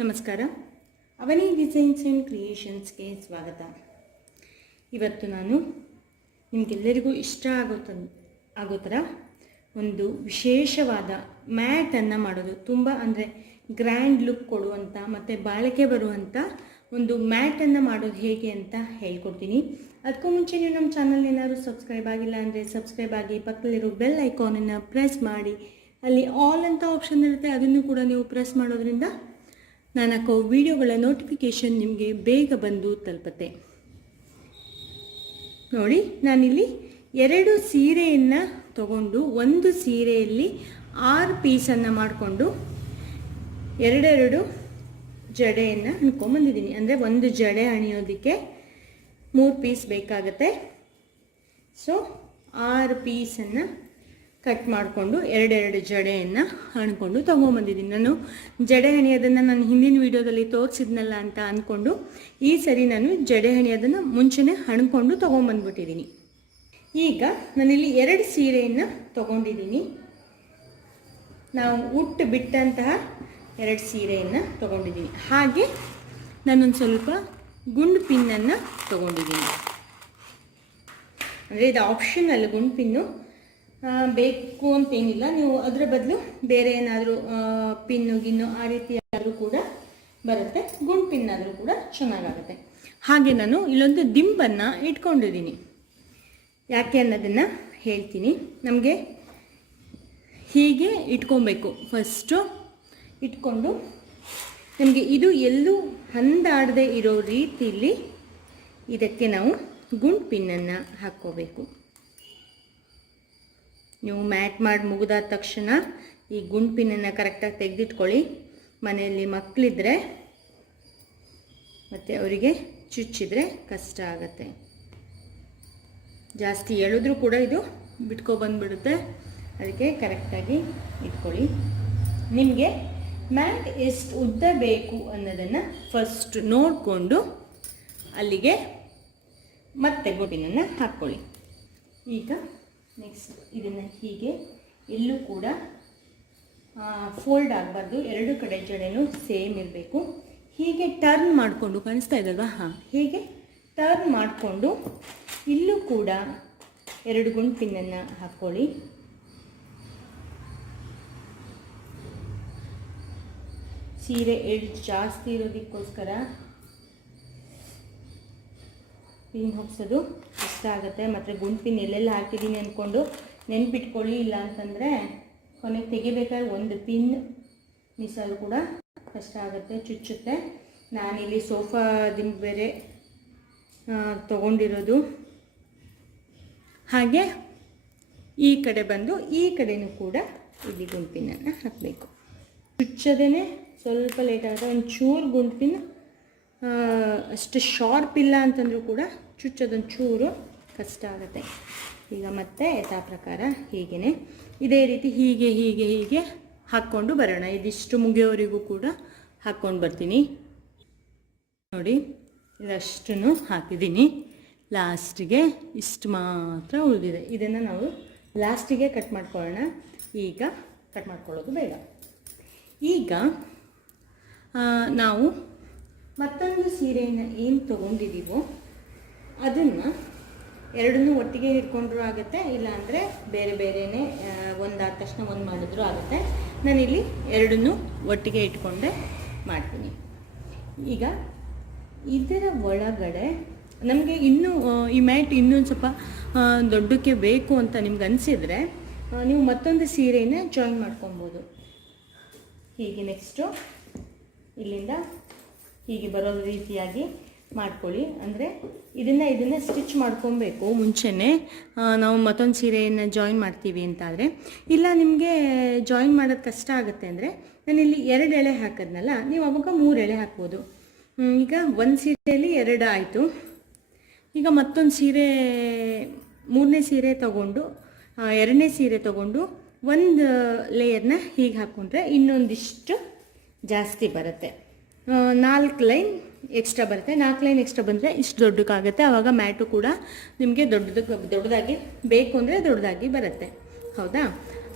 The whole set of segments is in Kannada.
ನಮಸ್ಕಾರ. ಅವನಿ ಡಿಸೈನ್ಸ್ ಆ್ಯಂಡ್ ಕ್ರಿಯೇಷನ್ಸ್ಗೆ ಸ್ವಾಗತ. ಇವತ್ತು ನಾನು ನಿಮಗೆಲ್ಲರಿಗೂ ಇಷ್ಟ ಆಗೋ ತ ಆಗೋ ಥರ ಒಂದು ವಿಶೇಷವಾದ ಮ್ಯಾಟನ್ನು ಮಾಡೋದು. ತುಂಬ ಅಂದರೆ ಗ್ರ್ಯಾಂಡ್ ಲುಕ್ ಕೊಡುವಂಥ ಮತ್ತು ಬಾಳಿಕೆ ಬರುವಂಥ ಒಂದು ಮ್ಯಾಟನ್ನು ಮಾಡೋದು ಹೇಗೆ ಅಂತ ಹೇಳ್ಕೊಡ್ತೀನಿ. ಅದಕ್ಕೂ ಮುಂಚೆ ನೀವು ನಮ್ಮ ಚಾನಲ್ ಏನಾದರೂ ಸಬ್ಸ್ಕ್ರೈಬ್ ಆಗಿಲ್ಲ ಅಂದರೆ ಸಬ್ಸ್ಕ್ರೈಬ್ ಆಗಿ ಪಕ್ಕದಲ್ಲಿರೋ ಬೆಲ್ ಐಕಾನನ್ನು ಪ್ರೆಸ್ ಮಾಡಿ. ಅಲ್ಲಿ ಆಲ್ ಅಂತ ಆಪ್ಷನ್ ಇರುತ್ತೆ, ಅದನ್ನು ಕೂಡ ನೀವು ಪ್ರೆಸ್ ಮಾಡೋದ್ರಿಂದ ನಾನು ಹಾಕೋ ವಿಡಿಯೋಗಳ ನೋಟಿಫಿಕೇಷನ್ ನಿಮಗೆ ಬೇಗ ಬಂದು ತಲುಪತ್ತೆ. ನೋಡಿ, ನಾನಿಲ್ಲಿ ಎರಡು ಸೀರೆಯನ್ನು ತಗೊಂಡು ಒಂದು ಸೀರೆಯಲ್ಲಿ ಆರು ಪೀಸನ್ನು ಮಾಡಿಕೊಂಡು ಎರಡೆರಡು ಜಡೆಯನ್ನು ಅನ್ಕೊಂಬಂದಿದ್ದೀನಿ ಅಂದರೆ ಒಂದು ಜಡೆ ಹಣಿಯೋದಕ್ಕೆ ಮೂರು ಪೀಸ್ ಬೇಕಾಗತ್ತೆ. ಸೊ ಆರು ಪೀಸನ್ನು ಕಟ್ ಮಾಡಿಕೊಂಡು ಎರಡೆರಡು ಜಡೆಯನ್ನು ಹಣ್ಕೊಂಡು ತೊಗೊಂಬಂದಿದ್ದೀನಿ. ನಾನು ಜಡೆ ಹಣಿಯೋದನ್ನು ನಾನು ಹಿಂದಿನ ವೀಡಿಯೋದಲ್ಲಿ ತೋರಿಸಿದ್ನಲ್ಲ ಅಂತ ಅಂದ್ಕೊಂಡು ಈ ಸರಿ ನಾನು ಜಡೆ ಹಣಿಯೋದನ್ನು ಮುಂಚೆನೇ ಹಣ್ಕೊಂಡು ತೊಗೊಂಬಂದ್ಬಿಟ್ಟಿದ್ದೀನಿ. ಈಗ ನಾನಿಲ್ಲಿ ಎರಡು ಸೀರೆಯನ್ನು ತೊಗೊಂಡಿದ್ದೀನಿ. ನಾವು ಉಟ್ಟು ಬಿಟ್ಟಂತಹ ಎರಡು ಸೀರೆಯನ್ನು ತೊಗೊಂಡಿದ್ದೀನಿ. ಹಾಗೆ ನಾನೊಂದು ಸ್ವಲ್ಪ ಗುಂಡು ಪಿನ್ನನ್ನು ತೊಗೊಂಡಿದ್ದೀನಿ. ಅಂದರೆ ಇದು ಆಪ್ಷನಲ್ ಗುಂಡು ಪಿನ್ನು. ಬೇಕು ಅಂತೇನಿಲ್ಲ. ನೀವು ಅದರ ಬದಲು ಬೇರೆ ಏನಾದರೂ ಪಿನ್ನು ಗಿನ್ನು ಆ ರೀತಿ ಆದರೂ ಕೂಡ ಬರುತ್ತೆ. ಗುಂಡು ಪಿನ್ ಆದರೂ ಕೂಡ ಚೆನ್ನಾಗಾಗುತ್ತೆ. ಹಾಗೆ ನಾನು ಇಲ್ಲೊಂದು ದಿಂಬನ್ನು ಇಟ್ಕೊಂಡಿದ್ದೀನಿ. ಯಾಕೆ ಅನ್ನೋದನ್ನು ಹೇಳ್ತೀನಿ. ನಮಗೆ ಹೀಗೆ ಇಟ್ಕೊಬೇಕು. ಫಸ್ಟು ಇಟ್ಕೊಂಡು ನಮಗೆ ಇದು ಎಲ್ಲೂ ಹಂದಾಡದೆ ಇರೋ ರೀತಿಯಲ್ಲಿ ಇದಕ್ಕೆ ನಾವು ಗುಂಡು ಪಿನ್ನನ್ನು ಹಾಕ್ಕೋಬೇಕು. ನೀವು ಮ್ಯಾಟ್ ಮಾಡಿ ಮುಗಿದಾದ ತಕ್ಷಣ ಈ ಗುಂಡು ಕರೆಕ್ಟಾಗಿ ತೆಗೆದಿಟ್ಕೊಳ್ಳಿ. ಮನೆಯಲ್ಲಿ ಮಕ್ಕಳಿದ್ರೆ ಮತ್ತು ಅವರಿಗೆ ಚುಚ್ಚಿದ್ರೆ ಕಷ್ಟ ಆಗತ್ತೆ. ಜಾಸ್ತಿ ಎಳೆದ್ರೂ ಕೂಡ ಇದು ಬಿಟ್ಕೊ ಬಂದ್ಬಿಡುತ್ತೆ. ಅದಕ್ಕೆ ಕರೆಕ್ಟಾಗಿ ಇಟ್ಕೊಳ್ಳಿ. ನಿಮಗೆ ಮ್ಯಾಟ್ ಎಷ್ಟು ಉದ್ದ ಬೇಕು ಅನ್ನೋದನ್ನು ಫಸ್ಟ್ ನೋಡಿಕೊಂಡು ಅಲ್ಲಿಗೆ ಮತ್ತೆ ಗುಡಿನನ್ನು ಹಾಕ್ಕೊಳ್ಳಿ. ಈಗ ನೆಕ್ಸ್ಟ್ ಇದನ್ನು ಹೀಗೆ ಎಲ್ಲೂ ಕೂಡ ಫೋಲ್ಡ್ ಆಗಬಾರ್ದು. ಎರಡು ಕಡೆ ಜಡೆನೂ ಸೇಮ್ ಇರಬೇಕು. ಹೀಗೆ ಟರ್ನ್ ಮಾಡಿಕೊಂಡು, ಕಾಣಿಸ್ತಾ ಇದ್ದಲ್ವಾ ಹಾಂ, ಹೀಗೆ ಟರ್ನ್ ಮಾಡಿಕೊಂಡು, ಇಲ್ಲೂ ಕೂಡ ಎರಡು ಗುಂಡು ಪಿನ್ನನ್ನು ಹಾಕ್ಕೊಳ್ಳಿ ಸೀರೆ ಎಳ್ಳು ಜಾಸ್ತಿ ಇರೋದಕ್ಕೋಸ್ಕರ ಪಿನ್ ಹೊಗ್ಸೋದು. ಕಷ್ಟ ಆಗುತ್ತೆ, ಮತ್ತು ಗುಂಪಿನ ಪಿನ್ ಎಲ್ಲೆಲ್ಲ ಹಾಕಿದ್ದೀನಿ ಅಂದ್ಕೊಂಡು ನೆನ್ಪಿಟ್ಕೊಳ್ಳಿ ಇಲ್ಲ ಅಂತಂದರೆ ಕೊನೆಗೆ ತೆಗಿಬೇಕಾದ್ರೆ ಒಂದು ಪಿನ್ ಮಿಸ್ ಆದರೂ ಕೂಡ ಕಷ್ಟ ಆಗುತ್ತೆ, ಚುಚ್ಚುತ್ತೆ. ನಾನಿಲ್ಲಿ ಸೋಫಾ ಸೋಫಾದಿಂದ ಬೇರೆ ತೊಗೊಂಡಿರೋದು. ಹಾಗೆ ಈ ಕಡೆ ಬಂದು ಈ ಕಡೆಯೂ ಕೂಡ ಇಲ್ಲಿ ಗುಂಪಿನನ್ನು ಹಾಕಬೇಕು. ಚುಚ್ಚೋದೇ ಸ್ವಲ್ಪ ಲೇಟ್ ಆಗುತ್ತೆ ಒಂದು ಚೂರು ಗುಂಪಿನ ಅಷ್ಟು ಶಾರ್ಪ್ ಇಲ್ಲ ಅಂತಂದರೂ ಕೂಡ ಚುಚ್ಚೋದೊಂದು ಚೂರು ಕಷ್ಟ ಆಗುತ್ತೆ. ಈಗ ಮತ್ತೆ ಯಥಾ ಪ್ರಕಾರ ಹೀಗೇ ಇದೇ ರೀತಿ ಹೀಗೆ ಹೀಗೆ ಹೀಗೆ ಹಾಕ್ಕೊಂಡು ಬರೋಣ. ಇದಿಷ್ಟು ಮುಗಿಯೋವರೆಗೂ ಕೂಡ ಹಾಕ್ಕೊಂಡು ಬರ್ತೀನಿ. ನೋಡಿ ಇದಷ್ಟನ್ನು ಹಾಕಿದ್ದೀನಿ. ಲಾಸ್ಟಿಗೆ ಇಷ್ಟು ಮಾತ್ರ ಉಳಿದಿದೆ. ಇದನ್ನು ನಾವು ಲಾಸ್ಟಿಗೆ ಕಟ್ ಮಾಡ್ಕೊಳ್ಳೋಣ. ಈಗ ಕಟ್ ಮಾಡ್ಕೊಳ್ಳೋದು ಬೇಡ ಈಗ ನಾವು ಮತ್ತೊಂದು ಸೀರೆಯನ್ನು ಏನು ತೊಗೊಂಡಿದ್ದೀವೋ ಅದನ್ನು ಎರಡನ್ನೂ ಒಟ್ಟಿಗೆ ಹಿಡ್ಕೊಂಡ್ರೂ ಆಗುತ್ತೆ, ಇಲ್ಲಾಂದರೆ ಬೇರೆ ಬೇರೆಯೇ ಒಂದಾದ ತಕ್ಷಣ ಒಂದು ಮಾಡಿದ್ರು ಆಗುತ್ತೆ. ನಾನಿಲ್ಲಿ ಎರಡನ್ನೂ ಒಟ್ಟಿಗೆ ಇಟ್ಕೊಂಡೆ ಮಾಡ್ತೀನಿ. ಈಗ ಇದರ ಒಳಗಡೆ ನಮಗೆ ಇನ್ನೂ ಈ ಮ್ಯಾಟ್ ಇನ್ನೊಂದು ಸ್ವಲ್ಪ ದೊಡ್ಡಕ್ಕೆ ಬೇಕು ಅಂತ ನಿಮ್ಗೆ ಅನಿಸಿದರೆ ನೀವು ಮತ್ತೊಂದು ಸೀರೆನ ಜಾಯಿನ್ ಮಾಡ್ಕೊಬೋದು. ಹೀಗೆ ನೆಕ್ಸ್ಟು ಇಲ್ಲಿಂದ ಹೀಗೆ ಬರೋ ರೀತಿಯಾಗಿ ಮಾಡ್ಕೊಳ್ಳಿ. ಅಂದರೆ ಇದನ್ನು ಇದನ್ನು ಸ್ಟಿಚ್ ಮಾಡ್ಕೊಬೇಕು ಮುಂಚೆನೇ. ನಾವು ಮತ್ತೊಂದು ಸೀರೆಯನ್ನು ಜಾಯಿನ್ ಮಾಡ್ತೀವಿ ಅಂತಾದರೆ. ಇಲ್ಲ ನಿಮಗೆ ಜಾಯಿನ್ ಮಾಡೋದು ಕಷ್ಟ ಆಗುತ್ತೆ ಅಂದರೆ ನಾನಿಲ್ಲಿ ಎರಡು ಎಳೆ ಹಾಕಿದ್ನಲ್ಲ, ನೀವು ಅವಾಗ ಮೂರು ಎಳೆ ಹಾಕ್ಬೋದು. ಈಗ ಒಂದು ಸೀರೆಯಲ್ಲಿ ಎರಡು ಆಯಿತು. ಈಗ ಮತ್ತೊಂದು ಸೀರೆ, ಮೂರನೇ ಸೀರೆ ತಗೊಂಡು ಎರಡನೇ ಸೀರೆ ತಗೊಂಡು ಒಂದು ಲೇಯರ್ನ ಹೀಗೆ ಹಾಕ್ಕೊಂಡ್ರೆ ಇನ್ನೊಂದಿಷ್ಟು ಜಾಸ್ತಿ ಬರುತ್ತೆ. ನಾಲ್ಕು ಲೈನ್ ಎಕ್ಸ್ಟ್ರಾ ಬರುತ್ತೆ. ನಾಲ್ಕು ಲೈನ್ ಎಕ್ಸ್ಟ್ರಾ ಬಂದರೆ ಇಷ್ಟು ದೊಡ್ಡಕ್ಕಾಗುತ್ತೆ. ಆವಾಗ ಮ್ಯಾಟು ಕೂಡ ನಿಮಗೆ ದೊಡ್ಡದಕ್ಕೆ ದೊಡ್ಡದಾಗಿ ಬೇಕು ಅಂದರೆ ದೊಡ್ಡದಾಗಿ ಬರುತ್ತೆ. ಹೌದಾ?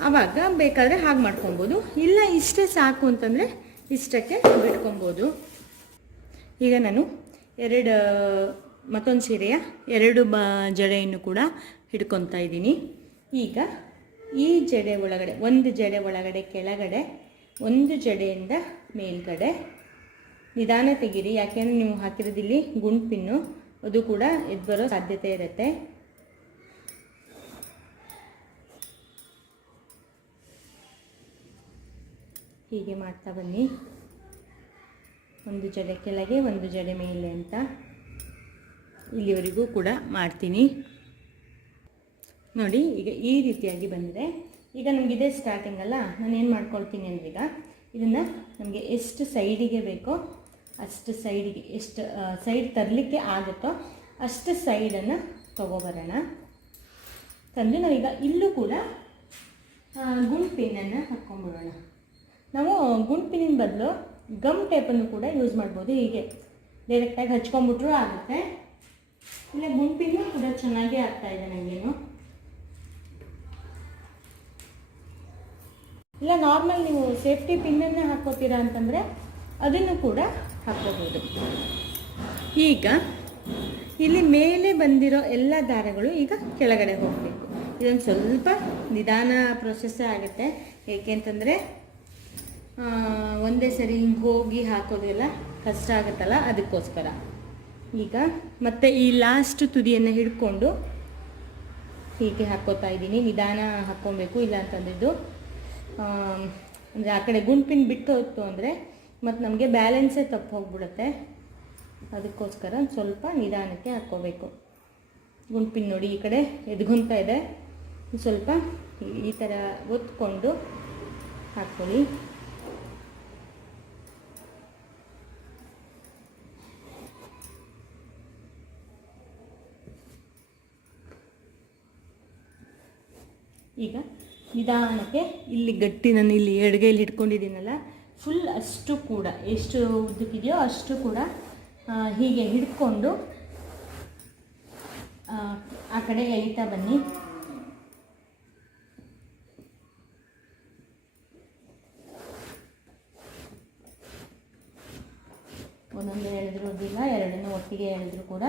ಆವಾಗ ಬೇಕಾದರೆ ಹಾಗೆ ಮಾಡ್ಕೊಬೋದು. ಇಲ್ಲ ಇಷ್ಟೇ ಸಾಕು ಅಂತಂದರೆ ಇಷ್ಟಕ್ಕೆ ಬಿಟ್ಕೊಬೋದು. ಈಗ ನಾನು ಎರಡು ಮತ್ತೊಂದು ಸೀರೆಯ ಎರಡು ಬ, ಜಡೆಯನ್ನು ಕೂಡ ಹಿಡ್ಕೊತಾ ಇದ್ದೀನಿ. ಈಗ ಈ ಜಡೆ ಒಳಗಡೆ, ಒಂದು ಜಡೆ ಒಳಗಡೆ ಕೆಳಗಡೆ, ಒಂದು ಜಡೆಯಿಂದ ಮೇಲ್ಗಡೆ ನಿಧಾನ ತೆಗೀರಿ ಯಾಕೆಂದರೆ ನೀವು ಹಾಕಿರೋದಿಲ್ಲಿ ಗುಂಡ್ಪಿನ್ನು ಅದು ಕೂಡ ಎದ್ದು ಬರೋ ಸಾಧ್ಯತೆ ಇರುತ್ತೆ. ಹೀಗೆ ಮಾಡ್ತಾ ಬನ್ನಿ. ಒಂದು ಜಡೆ ಕೆಳಗೆ, ಒಂದು ಜಡೆ ಮೇಲೆ ಅಂತ ಇಲ್ಲಿವರೆಗೂ ಕೂಡ ಮಾಡ್ತೀನಿ. ನೋಡಿ, ಈಗ ಈ ರೀತಿಯಾಗಿ ಬಂದಿದೆ. ಈಗ ನಮಗಿದೆ ಸ್ಟಾರ್ಟಿಂಗ್ ಅಲ್ಲ. ನಾನು ಏನು ಮಾಡ್ಕೊಳ್ತೀನಿ ಅಂದ್ರೆ ಈಗ ಇದನ್ನು ನಮಗೆ ಎಷ್ಟು ಸೈಡಿಗೆ ಬೇಕೋ ಅಷ್ಟು ಸೈಡಿಗೆ ಎಷ್ಟು ಸೈಡ್ ತರಲಿಕ್ಕೆ ಆಗುತ್ತೋ ಅಷ್ಟು ಸೈಡನ್ನು ತೊಗೊಬರೋಣ. ತಂದು ನಾವೀಗ ಇಲ್ಲೂ ಕೂಡ ಗುಂಡ್ ಪಿನ್ನನ್ನು ಹಾಕ್ಕೊಂಡ್ಬಿಡೋಣ ನಾವು ಗುಂಡ್ ಪಿನ್ನಿನ ಬದಲು ಗಮ್ ಟೇಪನ್ನು ಕೂಡ ಯೂಸ್ ಮಾಡ್ಬೋದು ಹೀಗೆ. ಡೈರೆಕ್ಟಾಗಿ ಹಚ್ಕೊಂಬಿಟ್ರೂ ಆಗುತ್ತೆ. ಇಲ್ಲ ಗುಂಪಿನೂ ಕೂಡ ಚೆನ್ನಾಗೇ ಆಗ್ತಾ ಇದೆ ನನಗೇನು ಇಲ್ಲ ನಾರ್ಮಲ್ ನೀವು ಸೇಫ್ಟಿ ಪಿನ್ನನ್ನೇ ಹಾಕೋತೀರಾ ಅಂತಂದರೆ ಅದನ್ನು ಕೂಡ ಹಾಕೋಬೋದು ಈಗ ಇಲ್ಲಿ ಮೇಲೆ ಬಂದಿರೋ ಎಲ್ಲ ದಾರಗಳು ಈಗ ಕೆಳಗಡೆ ಹೋಗಬೇಕು. ಇದೊಂದು ಸ್ವಲ್ಪ ನಿಧಾನ ಪ್ರೊಸೆಸ್ಸೇ ಆಗುತ್ತೆ. ಏಕೆಂತಂದರೆ ಒಂದೇ ಸರಿ ಹಿಂಗೆ ಹೋಗಿ ಹಾಕೋದೆಲ್ಲ ಕಷ್ಟ ಆಗುತ್ತಲ್ಲ? ಅದಕ್ಕೋಸ್ಕರ. ಈಗ ಮತ್ತೆ ಈ ಲಾಸ್ಟ್ ತುದಿಯನ್ನು ಹಿಡ್ಕೊಂಡು ಹೀಗೆ ಹಾಕೋತಾ ಇದ್ದೀನಿ. ನಿಧಾನ ಹಾಕ್ಕೊಬೇಕು. ಇಲ್ಲ ಅಂತಂದಿದ್ದು ಅಂದರೆ ಆ ಕಡೆ ಗುಂಪಿನ ಬಿಟ್ಟು ಹೋಯ್ತು ಅಂದರೆ ಮತ್ತು ನಮಗೆ ಬ್ಯಾಲೆನ್ಸೇ ತಪ್ಪು ಹೋಗ್ಬಿಡುತ್ತೆ. ಅದಕ್ಕೋಸ್ಕರ ಸ್ವಲ್ಪ ನಿಧಾನಕ್ಕೆ ಹಾಕ್ಕೋಬೇಕು. ಗುಂಪಿನ ನೋಡಿ ಈ ಕಡೆ ಎದ್ಗುಂತ ಇದೆ. ಸ್ವಲ್ಪ ಈ ಥರ ಒತ್ಕೊಂಡು ಹಾಕ್ಕೊಳ್ಳಿ. ಈಗ ನಿಧಾನಕ್ಕೆ ಇಲ್ಲಿ ಗಟ್ಟಿ ನಾನು ಇಲ್ಲಿ ಎಡಗೈಲಿ ಹಿಡ್ಕೊಂಡಿದ್ದೀನಲ್ಲ ಫುಲ್ ಅಷ್ಟು ಕೂಡ ಎಷ್ಟು ಉದ್ದಕ್ಕಿದೆಯೋ ಅಷ್ಟು ಕೂಡ ಹೀಗೆ ಹಿಡ್ಕೊಂಡು ಆ, ಕಡೆ ಎಳಿತಾ ಬನ್ನಿ. ಒಂದೊಂದು ಎಳೆದ್ರೂ ಇಲ್ಲ ಎರಡನ್ನೂ ಒಟ್ಟಿಗೆ ಎಳೆದ್ರೂ ಕೂಡ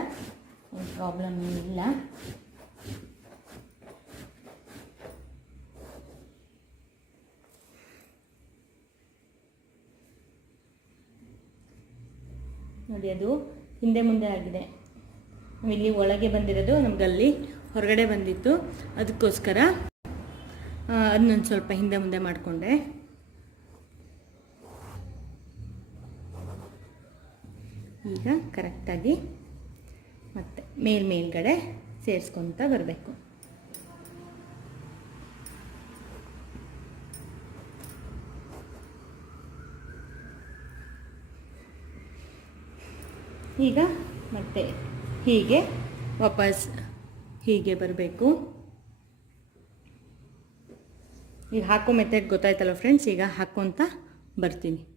ಪ್ರಾಬ್ಲಮ್ ಇಲ್ಲ ಅದು ಹಿಂದೆ ಮುಂದೆ ಆಗಿದೆ. ಇಲ್ಲಿ ಒಳಗೆ ಬಂದಿರೋದು ನಮಗಲ್ಲಿ ಹೊರಗಡೆ ಬಂದಿತ್ತು. ಅದಕ್ಕೋಸ್ಕರ ಅದನ್ನೊಂದು ಸ್ವಲ್ಪ ಹಿಂದೆ ಮುಂದೆ ಮಾಡಿಕೊಂಡೆ. ಈಗ ಕರೆಕ್ಟಾಗಿ ಮತ್ತೆ ಮೇಲ್ ಮೇಲ್ಗಡೆ ಸೇರಿಸ್ಕೊತ ಬರಬೇಕು. ಈಗ ಮತ್ತೆ ಹೀಗೆ ವಾಪಸ್ ಹೀಗೆ ಬರಬೇಕು. ಈಗ ಹಾಕೋ ಮೆಥಡ್ ಗೊತ್ತಾಯ್ತಲ್ಲ ಫ್ರೆಂಡ್ಸ್ ಈಗ ಹಾಕ್ಕೊತ ಬರ್ತೀನಿ.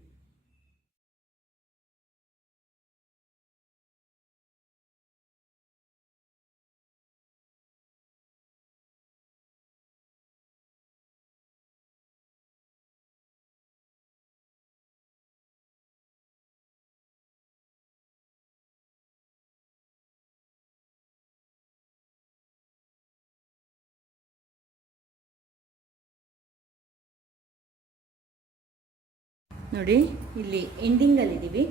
ನೋಡಿ, ಇಲ್ಲಿ ಎಂಡಿಂಗಲ್ಲಿದ್ದೀವಿ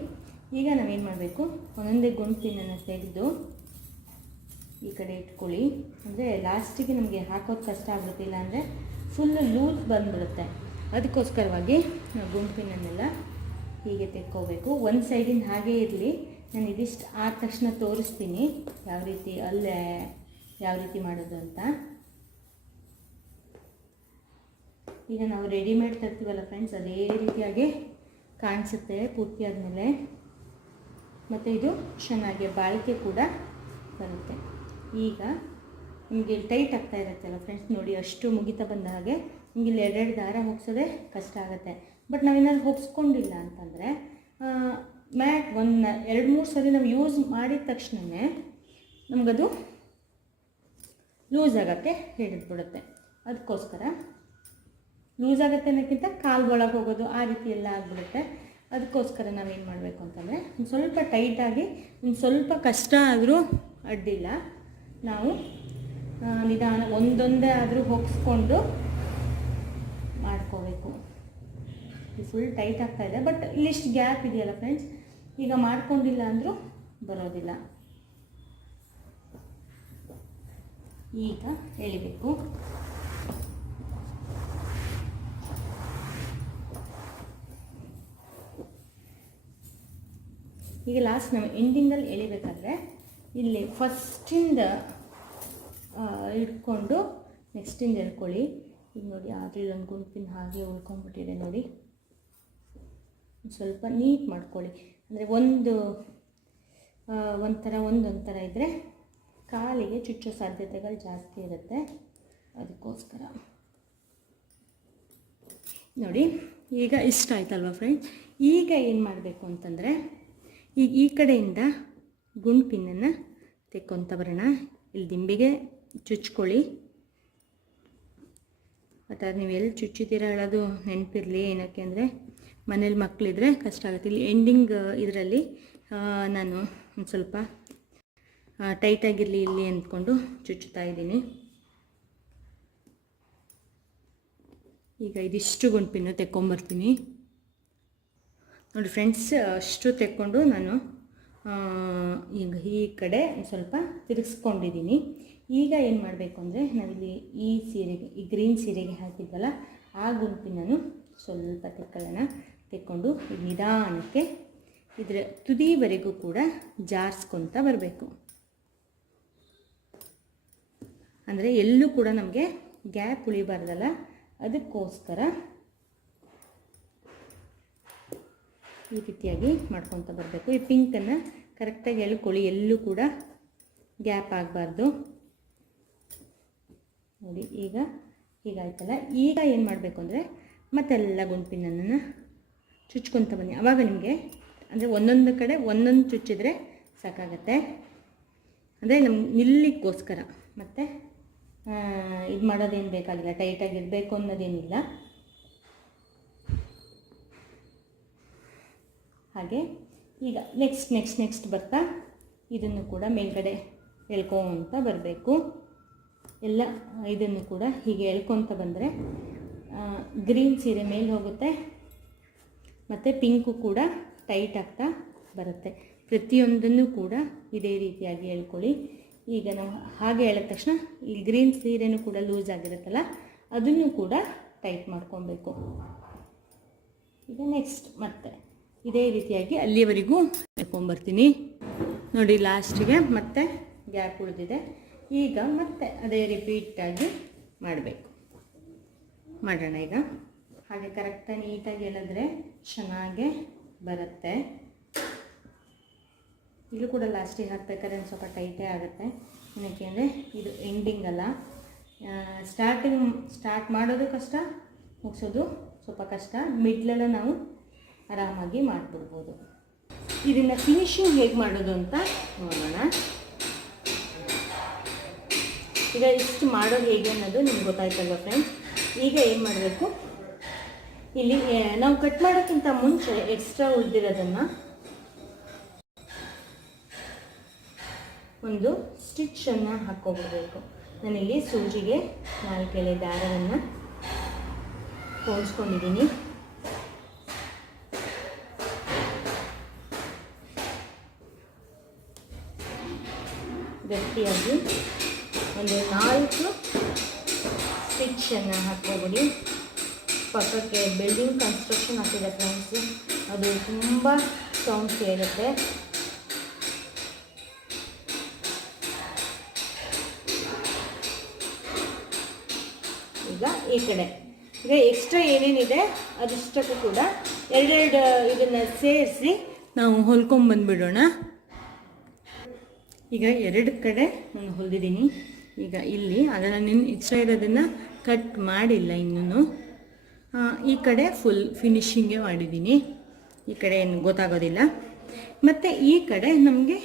ಈಗ ನಾವೇನು ಮಾಡಬೇಕು? ಒಂದೊಂದೇ ಗುಂಪಿನನ್ನು ತೆಗೆದು ಈ ಕಡೆ ಇಟ್ಕೊಳ್ಳಿ. ಅಂದರೆ ಲಾಸ್ಟಿಗೆ ನಮಗೆ ಹಾಕೋದು ಕಷ್ಟ ಆಗುತ್ತೆ ಇಲ್ಲ ಅಂದರೆ ಫುಲ್ ಲೂಸ್ ಬಂದ್ಬಿಡುತ್ತೆ. ಅದಕ್ಕೋಸ್ಕರವಾಗಿ ನಾವು ಗುಂಪಿನನ್ನೆಲ್ಲ ಹೀಗೆ ತೆಕ್ಕೋಬೇಕು. ಒಂದು ಸೈಡಿನ ಹಾಗೇ ಇರಲಿ. ನಾನು ಇದಿಷ್ಟು ಆದ ತಕ್ಷಣ ತೋರಿಸ್ತೀನಿ ಯಾವ ರೀತಿ ಅಲ್ಲೇ ಯಾವ ರೀತಿ ಮಾಡೋದು ಅಂತ. ಈಗ ನಾವು ರೆಡಿಮೇಡ್ ತರ್ತೀವಲ್ಲ ಫ್ರೆಂಡ್ಸ್ ಅದೇ ರೀತಿಯಾಗಿ ಕಾಣಿಸುತ್ತೆ, ಪೂರ್ತಿ ಆದಮೇಲೆ. ಮತ್ತು ಇದು ಚೆನ್ನಾಗಿ ಬಾಳಿಕೆ ಕೂಡ ಬರುತ್ತೆ. ಈಗ ನಿಮಗೆ ಟೈಟ್ ಆಗ್ತಾ ಇರುತ್ತಲ್ಲ ಫ್ರೆಂಡ್ಸ್ ನೋಡಿ ಅಷ್ಟು ಮುಗಿತಾ ಬಂದ ಹಾಗೆ ನಿಮಗೆ ಇಲ್ಲಿ ಎರಡೆರಡು ದಾರ ಹೋಗ್ಸೋದೇ ಕಷ್ಟ ಆಗುತ್ತೆ. ಬಟ್ ನಾವೇನಾದ್ರು ಹೋಗ್ಸ್ಕೊಂಡಿಲ್ಲ ಅಂತಂದರೆ ಮ್ಯಾಟ್ ಒಂದು ಎರಡು ಮೂರು ಸರಿ ನಾವು ಯೂಸ್ ಮಾಡಿದ ತಕ್ಷಣವೇ ನಮಗದು ಲೂಸ್ ಆಗೋಕ್ಕೆ ಹಿಡಿದ್ಬಿಡುತ್ತೆ ಅದಕ್ಕೋಸ್ಕರ ಲೂಸ್ ಆಗುತ್ತೆ ಅನ್ನೋಕ್ಕಿಂತ ಕಾಲು ಒಳಗೆ ಹೋಗೋದು ಆ ರೀತಿ ಎಲ್ಲ ಆಗಿಬಿಡುತ್ತೆ. ಅದಕ್ಕೋಸ್ಕರ ನಾವೇನು ಮಾಡಬೇಕು ಅಂತಂದರೆ, ಒಂದು ಸ್ವಲ್ಪ ಟೈಟಾಗಿ ಒಂದು ಸ್ವಲ್ಪ ಕಷ್ಟ ಆದರೂ ಅಡ್ಡಿಲ್ಲ. ನಾವು ನಿಧಾನ ಒಂದೊಂದೇ ಆದರೂ ಹೊಗ್ಸ್ಕೊಂಡು ಮಾಡ್ಕೋಬೇಕು. ಫುಲ್ ಟೈಟ್ ಆಗ್ತಾ ಇದೆ ಬಟ್ ಇಲ್ಲಿಷ್ಟು ಗ್ಯಾಪ್ ಇದೆಯಲ್ಲ ಫ್ರೆಂಡ್ಸ್ ಈಗ ಮಾಡ್ಕೊಂಡಿಲ್ಲ ಅಂದರೂ ಬರೋದಿಲ್ಲ. ಈಗ ಎಳಿಬೇಕು. ಈಗ ಲಾಸ್ಟ್ ನಾವು ಎಂಡಿಂಗಲ್ಲಿ ಎಳಿಬೇಕಾದ್ರೆ ಇಲ್ಲಿ ಫಸ್ಟಿಂದ ಇಟ್ಕೊಂಡು ನೆಕ್ಸ್ಟಿಂದ ಎಳ್ಕೊಳ್ಳಿ. ಈಗ ನೋಡಿ ಆಗಲಿ ಒಂದು ಗುಂಪಿನ ಹಾಗೆ ಉಳ್ಕೊಂಡ್ಬಿಟ್ಟಿದೆ ನೋಡಿ. ಸ್ವಲ್ಪ ನೀಟ್ ಮಾಡ್ಕೊಳ್ಳಿ. ಅಂದರೆ ಒಂದು ಒಂಥರ, ಒಂದೊಂಥರ ಇದ್ದರೆ ಕಾಲಿಗೆ ಚುಚ್ಚೋ ಸಾಧ್ಯತೆಗಳು ಜಾಸ್ತಿ ಇರುತ್ತೆ. ಅದಕ್ಕೋಸ್ಕರ. ನೋಡಿ, ಈಗ ಇಷ್ಟ ಆಯ್ತಲ್ವ ಫ್ರೆಂಡ್ಸ್ ಈಗ ಏನು ಮಾಡಬೇಕು ಅಂತಂದರೆ ಈಗ ಈ ಕಡೆಯಿಂದ ಗುಂಡು ಪಿನ್ನನ್ನು ತೆಕ್ಕೊಂತ ಬರೋಣ ಇಲ್ಲಿ ದಿಂಬಿಗೆ ಚುಚ್ಕೊಳ್ಳಿ. ಮತ್ತು ಅದು ನೀವು ಎಲ್ಲಿ ಚುಚ್ಚಿದ್ದೀರ ಹೇಳೋದು ನೆನಪಿರಲಿ. ಏನಕ್ಕೆ ಅಂದರೆ ಮನೇಲಿ ಮಕ್ಕಳಿದ್ರೆ ಕಷ್ಟ ಆಗುತ್ತೆ. ಇಲ್ಲಿ ಎಂಡಿಂಗ್ ಇದರಲ್ಲಿ ನಾನು ಒಂದು ಸ್ವಲ್ಪ ಟೈಟಾಗಿರಲಿ ಇಲ್ಲಿ ಅಂದ್ಕೊಂಡು ಚುಚ್ಚುತ್ತಾ ಇದ್ದೀನಿ. ಈಗ ಇದಿಷ್ಟು ಗುಂಪಿನ್ನು ತೆಕ್ಕೊಂಬರ್ತೀನಿ. ನೋಡಿ ಫ್ರೆಂಡ್ಸ್, ಅಷ್ಟು ತೆಕ್ಕೊಂಡು ನಾನು ಈಗ ಈ ಕಡೆ ಸ್ವಲ್ಪ ತಿರುಗಿಸ್ಕೊಂಡಿದ್ದೀನಿ. ಈಗ ಏನು ಮಾಡಬೇಕು ಅಂದರೆ, ನಾವಿಲ್ಲಿ ಈ ಸೀರೆಗೆ, ಈ ಗ್ರೀನ್ ಸೀರೆಗೆ ಹಾಕಿದ್ವಲ್ಲ, ಆ ಗುಂಪಿನನ್ನು ಸ್ವಲ್ಪ ತೆಕ್ಕೊಳ್ಳೋಣ ತೆಕ್ಕೊಂಡು ನಿಧಾನಕ್ಕೆ ಇದರ ತುದಿವರೆಗೂ ಕೂಡ ಜಾರಿಸ್ಕೊತ ಬರಬೇಕು. ಅಂದರೆ ಎಲ್ಲೂ ಕೂಡ ನಮಗೆ ಗ್ಯಾಪ್ ಉಳಿಬಾರ್ದಲ್ಲ, ಅದಕ್ಕೋಸ್ಕರ ಈ ರೀತಿಯಾಗಿ ಮಾಡ್ಕೊತ ಬರಬೇಕು. ಈ ಪಿಂಕನ್ನು ಕರೆಕ್ಟಾಗಿ ಎಳ್ಕೊಳ್ಳಿ. ಎಲ್ಲೂ ಕೂಡ ಗ್ಯಾಪ್ ಆಗಬಾರ್ದು. ನೋಡಿ, ಈಗ ಹೀಗಾಯ್ತಲ್ಲ ಈಗ ಏನು ಮಾಡಬೇಕು ಅಂದರೆ ಮತ್ತೆಲ್ಲ ಗುಂಪಿನನ್ನು ಚುಚ್ಕೊತ ಬನ್ನಿ. ಆವಾಗ ನಿಮಗೆ ಅಂದರೆ ಒಂದೊಂದು ಕಡೆ ಒಂದೊಂದು ಚುಚ್ಚಿದ್ರೆ ಸಾಕಾಗತ್ತೆ. ಅಂದರೆ ನಮ್ಮ ನಿಲ್ಲಿಕ್ಕೋಸ್ಕರ. ಮತ್ತು ಇದು ಮಾಡೋದೇನು ಬೇಕಾಗಿಲ್ಲ? ಟೈಟಾಗಿರಬೇಕು ಅನ್ನೋದೇನಿಲ್ಲ. ಹಾಗೆ ಈಗ ನೆಕ್ಸ್ಟ್ ನೆಕ್ಸ್ಟ್ ನೆಕ್ಸ್ಟ್ ಬರ್ತಾ ಇದನ್ನು ಕೂಡ ಮೇಲ್ಗಡೆ ಎಳ್ಕೊತ ಬರಬೇಕು. ಎಲ್ಲ ಇದನ್ನು ಕೂಡ ಹೀಗೆ ಎಳ್ಕೊತ ಬಂದರೆ ಗ್ರೀನ್ ಸೀರೆ ಮೇಲೆ ಹೋಗುತ್ತೆ, ಮತ್ತು ಪಿಂಕು ಕೂಡ ಟೈಟ್ ಆಗ್ತಾ ಬರುತ್ತೆ. ಪ್ರತಿಯೊಂದನ್ನು ಕೂಡ ಇದೇ ರೀತಿಯಾಗಿ ಹೇಳ್ಕೊಳ್ಳಿ ಈಗ ನಾವು ಹಾಗೆ ಹೇಳಿದ ತಕ್ಷಣ ಈ ಗ್ರೀನ್ ಸೀರೆನೂ ಕೂಡ ಲೂಸ್ ಆಗಿರುತ್ತಲ್ಲ, ಅದನ್ನು ಕೂಡ ಟೈಟ್ ಮಾಡ್ಕೊಬೇಕು. ಈಗ ನೆಕ್ಸ್ಟ್ ಮತ್ತೆ. ಇದೇ ರೀತಿಯಾಗಿ ಅಲ್ಲಿಯವರೆಗೂ ಎಳ್ಕೊಂಬರ್ತೀನಿ ನೋಡಿ ಲಾಸ್ಟಿಗೆ ಮತ್ತೆ ಗ್ಯಾಪ್ ಉಳಿದಿದೆ. ಈಗ ಮತ್ತೆ ಅದೇ ರಿಪೀಟಾಗಿ ಮಾಡಬೇಕು. ಮಾಡೋಣ ಈಗ. ಹಾಗೆ ಕರೆಕ್ಟಾಗಿ ನೀಟಾಗಿ ಹೇಳಿದ್ರೆ ಚೆನ್ನಾಗೆ ಬರುತ್ತೆ. ಇಲ್ಲೂ ಕೂಡ ಲಾಸ್ಟಿಗೆ ಹಾಕ್ಬೇಕಾದ್ರೆ ಒಂದು ಸ್ವಲ್ಪ ಟೈಟೇ ಆಗುತ್ತೆ. ಏನಕ್ಕೆ ಅಂದರೆ ಇದು ಎಂಡಿಂಗ್ ಅಲ್ಲ. ಸ್ಟಾರ್ಟಿಂಗ್ ಸ್ಟಾರ್ಟ್ ಮಾಡೋದು ಕಷ್ಟ, ಮುಗಿಸೋದು ಸ್ವಲ್ಪ ಕಷ್ಟ. ಮಿಡ್ಲೆಲ್ಲ ನಾವು ಆರಾಮಾಗಿ ಮಾಡಿಬಿಡ್ಬೋದು. ಇದನ್ನು ಫಿನಿಶಿಂಗ್ ಹೇಗೆ ಮಾಡೋದು ಅಂತ ನೋಡೋಣ. ಈಗ ಇಷ್ಟು ಮಾಡೋದು ಹೇಗೆ ಅನ್ನೋದು ನಿಮ್ಗೆ ಗೊತ್ತಾಯ್ತಲ್ವ ಫ್ರೆಂಡ್ಸ್ ಈಗ ಏನು ಮಾಡಬೇಕು? ಇಲ್ಲಿ ನಾವು ಕಟ್ ಮಾಡೋಕ್ಕಿಂತ ಮುಂಚೆ ಎಕ್ಸ್ಟ್ರಾ ಉಳಿದಿರೋದನ್ನು ಒಂದು ಸ್ಟಿಚ್ಚನ್ನು ಹಾಕ್ಕೊಬಿಡ್ಬೇಕು. ನಾನಿಲ್ಲಿ ಸೂಜಿಗೆ ನಾಲ್ಕೆಲೆ ದಾರವನ್ನು ಹೋಲಿಸ್ಕೊಂಡಿದ್ದೀನಿ. ಗಟ್ಟಿಯಾಗಿ ಒಂದು ನಾಲ್ಕು ಸ್ಟಿಚ್ಚನ್ನು ಹಾಕ್ಕೊಬಿಡಿ ಪಕ್ಕಕ್ಕೆ ಬಿಲ್ಡಿಂಗ್ ಕನ್ಸ್ಟ್ರಕ್ಷನ್ ಆಗ್ತಿದೆ ಫ್ರೆಂಡ್ಸ್ ಅದು ತುಂಬ ಸೌಂಡ್ ಸೇರುತ್ತೆ ಈಗ ಈ ಕಡೆ. ಈಗ ಎಕ್ಸ್ಟ್ರಾ ಏನೇನಿದೆ ಅದಿಷ್ಟಕ್ಕೂ ಕೂಡ ಎರಡೆರಡು ಇದನ್ನು ಸೇರಿಸಿ ನಾವು ಹೊಲ್ಕೊಂಬಂದ್ಬಿಡೋಣ. ಈಗ ಎರಡು ಕಡೆ ನಾನು ಹೊಲಿದಿದ್ದೀನಿ. ಈಗ ಇಲ್ಲಿ ಅದನ್ನು ನಿನ್ನ ಇಷ್ಟ ಇರೋದನ್ನು ಕಟ್ ಮಾಡಿಲ್ಲ ಇನ್ನೂ ಈ ಕಡೆ ಫುಲ್ ಫಿನಿಶಿಂಗೇ ಮಾಡಿದ್ದೀನಿ. ಈ ಕಡೆ ಏನು ಗೊತ್ತಾಗೋದಿಲ್ಲ. ಮತ್ತು ಈ ಕಡೆ ನಮಗೆ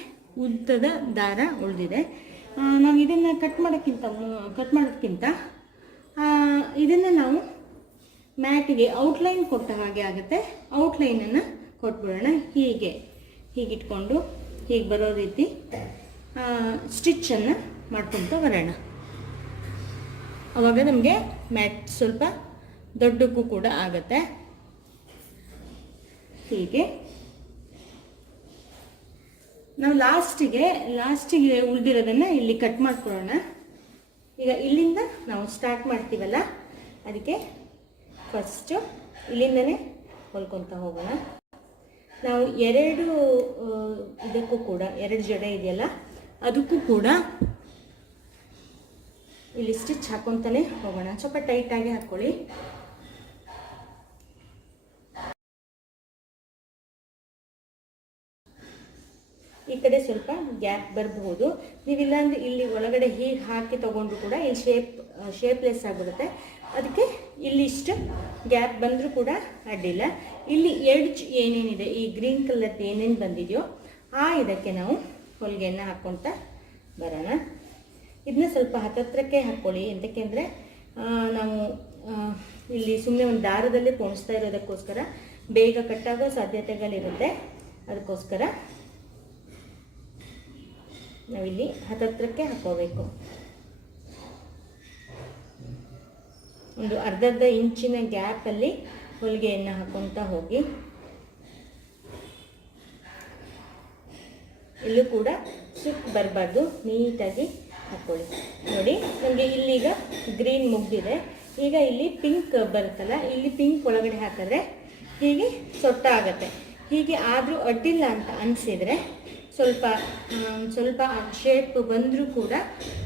ಉದ್ದದ ದಾರ ಉಳಿದಿದೆ. ನಾವು ಇದನ್ನು ಕಟ್ ಮಾಡೋಕ್ಕಿಂತ ಕಟ್ ಮಾಡೋದಕ್ಕಿಂತ ಇದನ್ನು ನಾವು ಮ್ಯಾಟಿಗೆ ಔಟ್ಲೈನ್ ಕೊಟ್ಟ ಹಾಗೆ ಆಗುತ್ತೆ. ಔಟ್ಲೈನನ್ನು ಕೊಟ್ಬಿಡೋಣ. ಹೀಗೆ, ಹೀಗಿಟ್ಕೊಂಡು, ಹೀಗೆ ಬರೋ ರೀತಿ. ಸ್ಟಿಚ್ಚನ್ನು ಮಾಡ್ಕೊತ ಬರೋಣ. ಅವಾಗ ನಮಗೆ ಮ್ಯಾಟ್ ಸ್ವಲ್ಪ ದೊಡ್ಡಕ್ಕೂ ಕೂಡ ಆಗುತ್ತೆ. ಹೀಗೆ. ನಾವು ಲಾಸ್ಟಿಗೆ ಲಾಸ್ಟಿಗೆ ಉಳಿದಿರೋದನ್ನು ಇಲ್ಲಿ ಕಟ್ ಮಾಡ್ಕೊಳ್ಳೋಣ. ಈಗ ಇಲ್ಲಿಂದ ನಾವು ಸ್ಟಾರ್ಟ್ ಮಾಡ್ತೀವಲ್ಲ, ಅದಕ್ಕೆ ಫಸ್ಟು ಇಲ್ಲಿಂದನೇ ಹೊಲ್ಕೊತ ಹೋಗೋಣ. ನಾವು ಎರಡು ಇದಕ್ಕೂ ಕೂಡ, ಎರಡು ಜಡೆ ಇದೆಯಲ್ಲ? ಅದಕ್ಕೂ ಕೂಡ ಇಲ್ಲಿ ಸ್ಟಿಚ್ ಹಾಕೊತಾನೆ ಹೋಗೋಣ. ಸ್ವಲ್ಪ ಟೈಟಾಗಿ ಹಾಕ್ಕೊಳ್ಳಿ ಈ ಕಡೆ ಸ್ವಲ್ಪ ಗ್ಯಾಪ್ ಬರಬಹುದು. ಅಂದ್ರೆ ಇಲ್ಲಿ ಒಳಗಡೆ ಹೀಗೆ ಹಾಕಿ ತಗೊಂಡ್ರು ಕೂಡ ಇಲ್ಲಿ ಶೇಪ್ ಶೇಪ್ಲೆಸ್ ಆಗಿಬಿಡುತ್ತೆ. ಅದಕ್ಕೆ ಇಲ್ಲಿ ಇಷ್ಟು ಗ್ಯಾಪ್ ಬಂದರೂ ಕೂಡ ಅಡ್ಡಿಲ್ಲ. ಇಲ್ಲಿ ಎಡ್ಜ್ ಏನೇನಿದೆ, ಈ ಗ್ರೀನ್ ಕಲರ್ದು ಏನೇನು ಬಂದಿದೆಯೋ, ಆ ಇದಕ್ಕೆ ನಾವು ಹೊಲಿಗೆಯನ್ನು ಹಾಕ್ಕೊಳ್ತಾ ಬರೋಣ. ಇದನ್ನ ಸ್ವಲ್ಪ ಹತ್ತತ್ರಕ್ಕೆ ಹಾಕ್ಕೊಳ್ಳಿ ಎಂತಕ್ಕೆ ಅಂದರೆ ನಾವು ಇಲ್ಲಿ ಸುಮ್ಮನೆ ಒಂದು ದಾರದಲ್ಲಿ ಪೋಣಿಸ್ತಾ ಇರೋದಕ್ಕೋಸ್ಕರ ಬೇಗ ಕಟ್ಟಾಗೋ ಸಾಧ್ಯತೆಗಳಿರುತ್ತೆ. ಅದಕ್ಕೋಸ್ಕರ ನಾವಿಲ್ಲಿ ಹತ್ತತ್ರಕ್ಕೆ ಹಾಕೋಬೇಕು ಒಂದು ಅರ್ಧರ್ಧ ಇಂಚಿನ ಗ್ಯಾಪಲ್ಲಿ ಹೊಲಿಗೆಯನ್ನು ಹಾಕ್ಕೊತಾ ಹೋಗಿ. ಇಲ್ಲೂ ಕೂಡ ಸುಕ್ ಬರಬಾರ್ದು, ನೀಟಾಗಿ ಹಾಕ್ಕೊಳ್ಳಿ ನೋಡಿ, ನಮಗೆ ಇಲ್ಲಿಗ ಗ್ರೀನ್ ಮುಗ್ದಿದೆ. ಈಗ ಇಲ್ಲಿ ಪಿಂಕ್ ಬರುತ್ತಲ್ಲ, ಇಲ್ಲಿ ಪಿಂಕ್ ಒಳಗಡೆ ಹಾಕಿದ್ರೆ ಹೀಗೆ ಸೊಟ್ಟ ಆಗುತ್ತೆ. ಹೀಗೆ ಆದರೂ ಅಡ್ಡಿಲ್ಲ ಅಂತ ಅನಿಸಿದರೆ ಸ್ವಲ್ಪ ಸ್ವಲ್ಪ ಶೇಪ್ ಬಂದರೂ ಕೂಡ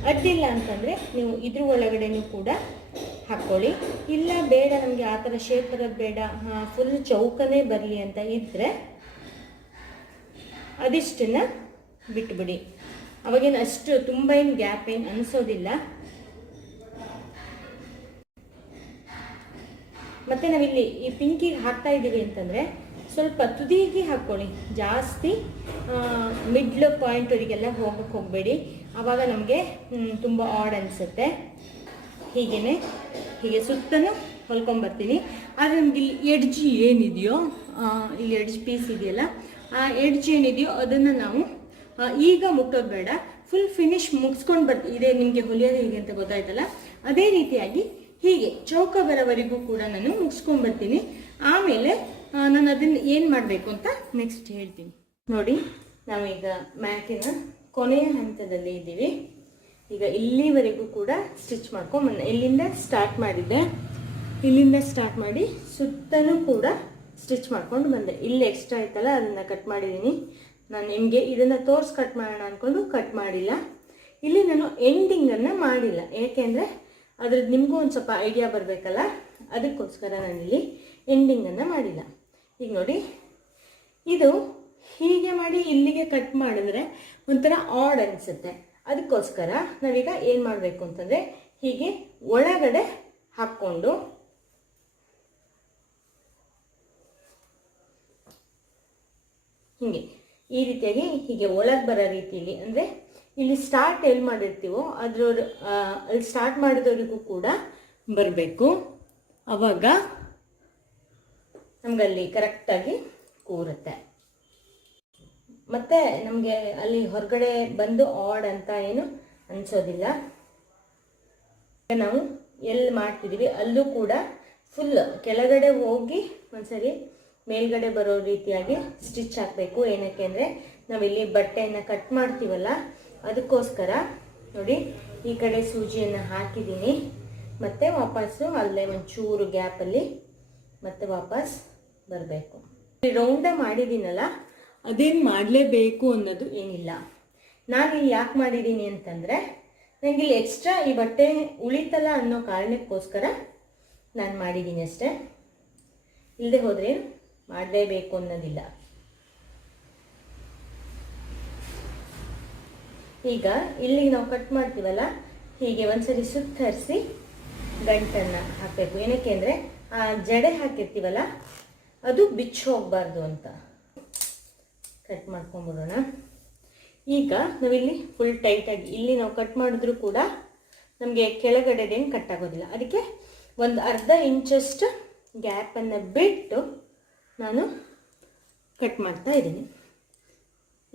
ಅಡ್ಡಿಲ್ಲ ಅಂತಂದರೆ ನೀವು ಇದ್ರ ಒಳಗಡೆನೂ ಕೂಡ ಹಾಕ್ಕೊಳ್ಳಿ ಇಲ್ಲ ಬೇಡ, ನಮಗೆ ಆ ಥರ ಶೇಪ್ ಬರೋದು ಬೇಡ ಫುಲ್ ಚೌಕನೇ ಬರಲಿ ಅಂತ ಇದ್ದರೆ ಅದಿಷ್ಟನ್ನ ಬಿಟ್ಬಿಡಿ. ಅವಾಗೇನು ಅಷ್ಟು ತುಂಬ ಏನು ಗ್ಯಾಪ್ ಏನು ಅನಿಸೋದಿಲ್ಲ. ಮತ್ತೆ ನಾವಿಲ್ಲಿ ಈ ಪಿಂಕಿಗೆ ಹಾಕ್ತಾ ಇದ್ದೀವಿ ಅಂತಂದರೆ ಸ್ವಲ್ಪ ತುದಿಗೆ ಹಾಕ್ಕೊಳ್ಳಿ. ಜಾಸ್ತಿ ಮಿಡ್ಲ್ ಪಾಯಿಂಟ್ವರೆಗೆಲ್ಲ ಹೋಗಕ್ಕೆ ಹೋಗಬೇಡಿ. ಆವಾಗ ನಮಗೆ ತುಂಬ ಆಡ್ ಅನಿಸುತ್ತೆ. ಹೀಗೇನೆ, ಹೀಗೆ ಸುತ್ತಲೂ ಹೊಲ್ಕೊಂಬರ್ತೀನಿ. ಆದರೆ ನಮ್ಗೆ ಇಲ್ಲಿ ಎಡ್ಜ್ ಏನಿದೆಯೋ ಇಲ್ಲಿ ಎಡ್ಜ್ ಪೀಸ್ ಇದೆಯಲ್ಲ, ಆ ಎಡ್ಜ್ ಏನಿದೆಯೋ ಅದನ್ನು ನಾವು ಈಗ ಮುಟ್ಟೋದು ಬೇಡ. ಫುಲ್ ಫಿನಿಶ್ ಮುಗಿಸ್ಕೊಂಡು ಬರ್ ಇದೆ ನಿಮಗೆ ಹೊಲಿಯೋದು ಹೇಗೆ ಅಂತ ಗೊತ್ತಾಯ್ತಲ್ಲ? ಅದೇ ರೀತಿಯಾಗಿ ಹೀಗೆ ಚೌಕ ಬರೋವರೆಗೂ ಕೂಡ ನಾನು ಮುಗಿಸ್ಕೊಂಡು ಬರ್ತೀನಿ. ಆಮೇಲೆ ನಾನು ಅದನ್ನು ಏನು ಮಾಡಬೇಕು ಅಂತ ನೆಕ್ಸ್ಟ್ ಹೇಳ್ತೀನಿ. ನೋಡಿ, ನಾವೀಗ ಮ್ಯಾಟಿನ ಕೊನೆಯ ಹಂತದಲ್ಲಿ ಇದ್ದೀವಿ. ಈಗ ಇಲ್ಲಿವರೆಗೂ ಕೂಡ ಸ್ಟಿಚ್ ಮಾಡ್ಕೊಂಡು ಇಲ್ಲಿಂದ ಸ್ಟಾರ್ಟ್ ಮಾಡಿದ್ದೆ. ಇಲ್ಲಿಂದ ಸ್ಟಾರ್ಟ್ ಮಾಡಿ ಸುತ್ತಲೂ ಕೂಡ ಸ್ಟಿಚ್ ಮಾಡ್ಕೊಂಡು ಬಂದೆ. ಇಲ್ಲಿ ಎಕ್ಸ್ಟ್ರಾ ಆಯ್ತಲ್ಲ ಅದನ್ನು ಕಟ್ ಮಾಡಿದ್ದೀನಿ ನಾನು ನಿಮಗೆ ಇದನ್ನು ತೋರ್ಸ್ ಕಟ್ ಮಾಡೋಣ ಅಂದ್ಕೊಂಡು ಕಟ್ ಮಾಡಿಲ್ಲ. ಇಲ್ಲಿ ನಾನು ಎಂಡಿಂಗನ್ನು ಮಾಡಿಲ್ಲ. ಏಕೆಂದರೆ ಅದ್ರದ್ದು ನಿಮಗೂ ಒಂದು ಸ್ವಲ್ಪ ಐಡಿಯಾ ಬರಬೇಕಲ್ಲ? ಅದಕ್ಕೋಸ್ಕರ ನಾನಿಲ್ಲಿ ಎಂಡಿಂಗನ್ನು ಮಾಡಿಲ್ಲ. ಈಗ ನೋಡಿ, ಇದು ಹೀಗೆ ಮಾಡಿ ಇಲ್ಲಿಗೆ ಕಟ್ ಮಾಡಿದ್ರೆ ಒಂಥರ ಆಡ್ ಅನಿಸುತ್ತೆ. ಅದಕ್ಕೋಸ್ಕರ ನಾವೀಗ ಏನು ಮಾಡಬೇಕು ಅಂತಂದರೆ ಹೀಗೆ ಒಳಗಡೆ ಹಾಕ್ಕೊಂಡು ಹೀಗೆ. ಈ ರೀತಿಯಾಗಿ ಹೀಗೆ ಒಳಗೆ ಬರೋ ರೀತಿಯಲ್ಲಿ, ಅಂದರೆ ಇಲ್ಲಿ ಸ್ಟಾರ್ಟ್ ಎಲ್ಲಿ ಮಾಡಿರ್ತೀವೋ ಅದ್ರ ಅಲ್ಲಿ ಸ್ಟಾರ್ಟ್ ಮಾಡಿದವರಿಗೂ ಕೂಡ ಬರಬೇಕು. ಅವಾಗ ನಮಗಲ್ಲಿ ಕರೆಕ್ಟಾಗಿ ಕೂರುತ್ತೆ. ಮತ್ತೆ ನಮಗೆ ಅಲ್ಲಿ ಹೊರಗಡೆ ಬಂದು ಆಡ್ ಅಂತ ಏನು ಅನಿಸೋದಿಲ್ಲ. ನಾವು ಎಲ್ಲಿ ಮಾಡ್ತಿದ್ದೀವಿ ಅಲ್ಲೂ ಕೂಡ ಫುಲ್ ಕೆಳಗಡೆ ಹೋಗಿ ಒಂದ್ಸರಿ ಮೇಲ್ಗಡೆ ಬರೋ ರೀತಿಯಾಗಿ ಸ್ಟಿಚ್ ಹಾಕಬೇಕು. ಏನಕ್ಕೆ ಅಂದರೆ ನಾವಿಲ್ಲಿ ಬಟ್ಟೆಯನ್ನು ಕಟ್ ಮಾಡ್ತೀವಲ್ಲ, ಅದಕ್ಕೋಸ್ಕರ. ನೋಡಿ, ಈ ಕಡೆ ಸೂಜಿಯನ್ನು ಹಾಕಿದ್ದೀನಿ. ಮತ್ತೆ ವಾಪಸ್ಸು ಅಲ್ಲೇ ಒಂಚೂರು ಗ್ಯಾಪಲ್ಲಿ ಮತ್ತೆ ವಾಪಸ್ ಬರಬೇಕು. ರೌಂಡ ಮಾಡಿದ್ದೀನಲ್ಲ, ಅದೇನು ಮಾಡಲೇಬೇಕು ಅನ್ನೋದು ಏನಿಲ್ಲ. ನಾನು ಇಲ್ಲಿ ಯಾಕೆ ಮಾಡಿದ್ದೀನಿ ಅಂತಂದರೆ ನನಗೆ ಇಲ್ಲಿ ಎಕ್ಸ್ಟ್ರಾ ಈ ಬಟ್ಟೆ ಉಳಿತಲ್ಲ ಅನ್ನೋ ಕಾರಣಕ್ಕೋಸ್ಕರ ನಾನು ಮಾಡಿದ್ದೀನಿ ಅಷ್ಟೇ. ಇಲ್ಲದೆ ಹೋದರೆ ಮಾಡಲೇಬೇಕು ಅನ್ನೋದಿಲ್ಲ. ಈಗ ಇಲ್ಲಿ ನಾವು ಕಟ್ ಮಾಡ್ತೀವಲ್ಲ? ಹೀಗೆ ಒಂದ್ಸರಿ ಸುತ್ತರಿಸಿ ಗಂಟನ್ನು ಹಾಕಬೇಕು. ಏನಕ್ಕೆ ಅಂದರೆ ಆ ಜಡೆ ಹಾಕಿರ್ತೀವಲ್ಲ, ಅದು ಬಿಚ್ಚಿ ಹೋಗಬಾರ್ದು ಅಂತ. ಕಟ್ ಮಾಡ್ಕೊಂಬಿಡೋಣ ಈಗ ನಾವಿಲ್ಲಿ ಫುಲ್ ಟೈಟಾಗಿ ಇಲ್ಲಿ ನಾವು ಕಟ್ ಮಾಡಿದ್ರೂ ಕೂಡ ನಮಗೆ ಕೆಳಗಡೆದೇನು ಕಟ್ ಆಗೋದಿಲ್ಲ. ಅದಕ್ಕೆ ಒಂದು ಅರ್ಧ ಇಂಚಷ್ಟು ಗ್ಯಾಪನ್ನು ಬಿಟ್ಟು ನಾನು ಕಟ್ ಮಾಡ್ತಾ ಇದ್ದೀನಿ.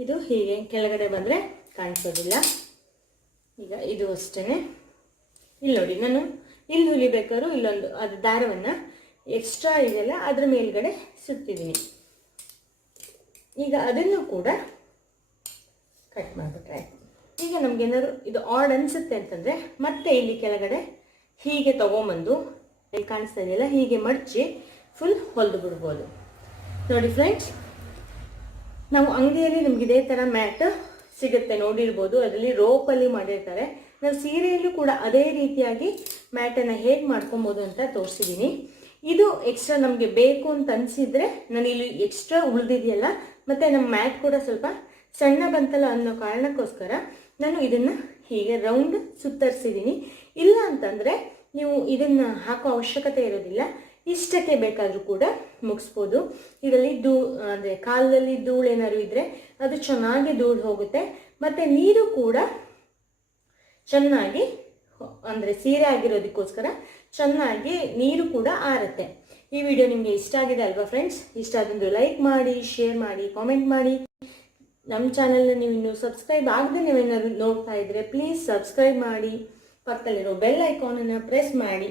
ಇದು ಹೀಗೆ ಕೆಳಗಡೆ ಬಂದರೆ ಕಾಣಿಸೋದಿಲ್ಲ. ಈಗ ಇದು ಅಷ್ಟೇ ಇಲ್ಲಿ ನೋಡಿ, ನಾನು ಇಲ್ಲಿ ಹೊಲಿಬೇಕಾದ್ರೂ ಇಲ್ಲೊಂದು, ಅದು ದಾರವನ್ನು ಎಕ್ಸ್ಟ್ರಾ ಇದೆಯಲ್ಲ ಅದ್ರ ಮೇಲ್ಗಡೆ ಸುತ್ತಿದ್ದೀನಿ. ಈಗ ಅದನ್ನು ಕೂಡ ಕಟ್ ಮಾಡಿಬಿಟ್ರೆ ಈಗ ನಮಗೇನಾದ್ರು ಇದು ಆಡ್ ಅನಿಸುತ್ತೆ ಅಂತಂದರೆ ಮತ್ತೆ ಇಲ್ಲಿ ಕೆಳಗಡೆ ಹೀಗೆ ತೊಗೊಂಬಂದು, ಇಲ್ಲಿ ಕಾಣಿಸ್ತಾ ಇದೆಯಲ್ಲ, ಹೀಗೆ ಮಡಚಿ ಫುಲ್ ಹೊಲ್ದು ಬಿಡ್ಬೋದು. ನೋಡಿ ಫ್ರೆಂಡ್ಸ್ ನಾವು ಅಂಗಡಿಯಲ್ಲಿ ನಿಮ್ಗೆ ಇದೇ ಥರ ಮ್ಯಾಟ್ ಸಿಗುತ್ತೆ, ನೋಡಿರ್ಬೋದು. ಅದರಲ್ಲಿ ರೋಪಲ್ಲಿ ಮಾಡಿರ್ತಾರೆ. ನಾವು ಸೀರೆಯಲ್ಲೂ ಕೂಡ ಅದೇ ರೀತಿಯಾಗಿ ಮ್ಯಾಟನ್ನು ಹೇಗೆ ಮಾಡ್ಕೊಬೋದು ಅಂತ ತೋರಿಸಿದ್ದೀನಿ ಇದು ಎಕ್ಸ್ಟ್ರಾ ನಮಗೆ ಬೇಕು ಅಂತ ಅನಿಸಿದರೆ ನಾನು ಇಲ್ಲಿ ಎಕ್ಸ್ಟ್ರಾ ಉಳಿದಿದೆಯಲ್ಲ, ಮತ್ತು ನಮ್ಮ ಮ್ಯಾಟ್ ಕೂಡ ಸ್ವಲ್ಪ ಸಣ್ಣ ಬಂತಲ್ಲ ಅನ್ನೋ ಕಾರಣಕ್ಕೋಸ್ಕರ ನಾನು ಇದನ್ನು ಹೀಗೆ ರೌಂಡ್ ಸುತ್ತರಿಸಿದ್ದೀನಿ ಇಲ್ಲ ಅಂತಂದರೆ ನೀವು ಇದನ್ನು ಹಾಕೋ ಅವಶ್ಯಕತೆ ಇರೋದಿಲ್ಲ. ಇಷ್ಟಕ್ಕೆ ಬೇಕಾದರೂ ಕೂಡ ಮುಗಿಸ್ಬೋದು. ಇದರಲ್ಲಿ ಧೂ, ಅಂದರೆ ಕಾಲದಲ್ಲಿ ಧೂಳು ಏನಾದ್ರು ಇದ್ದರೆ ಅದು ಚೆನ್ನಾಗಿ ಧೂಳು ಹೋಗುತ್ತೆ. ಮತ್ತು ನೀರು ಕೂಡ ಚೆನ್ನಾಗಿ ಅಂದರೆ ಸೀರೆ ಆಗಿರೋದಕ್ಕೋಸ್ಕರ ಚೆನ್ನಾಗಿ ನೀರು ಕೂಡ ಆರುತ್ತೆ. ಈ ವಿಡಿಯೋ ನಿಮಗೆ ಇಷ್ಟ ಆಗಿದೆ ಅಲ್ವಾ ಫ್ರೆಂಡ್ಸ್? ಇಷ್ಟ ಆದಂದು ಲೈಕ್ ಮಾಡಿ, ಶೇರ್ ಮಾಡಿ, ಕಾಮೆಂಟ್ ಮಾಡಿ. ನಮ್ಮ ಚಾನಲ್ನ ನೀವು ಇನ್ನೂ ಸಬ್ಸ್ಕ್ರೈಬ್ ಆಗದೆ ನೀವೇನಾದ್ರು ನೋಡ್ತಾ ಇದ್ದರೆ ಪ್ಲೀಸ್ ಸಬ್ಸ್ಕ್ರೈಬ್ ಮಾಡಿ. ಪಕ್ಕದಲ್ಲಿರೋ ಬೆಲ್ ಐಕಾನನ್ನು ಪ್ರೆಸ್ ಮಾಡಿ.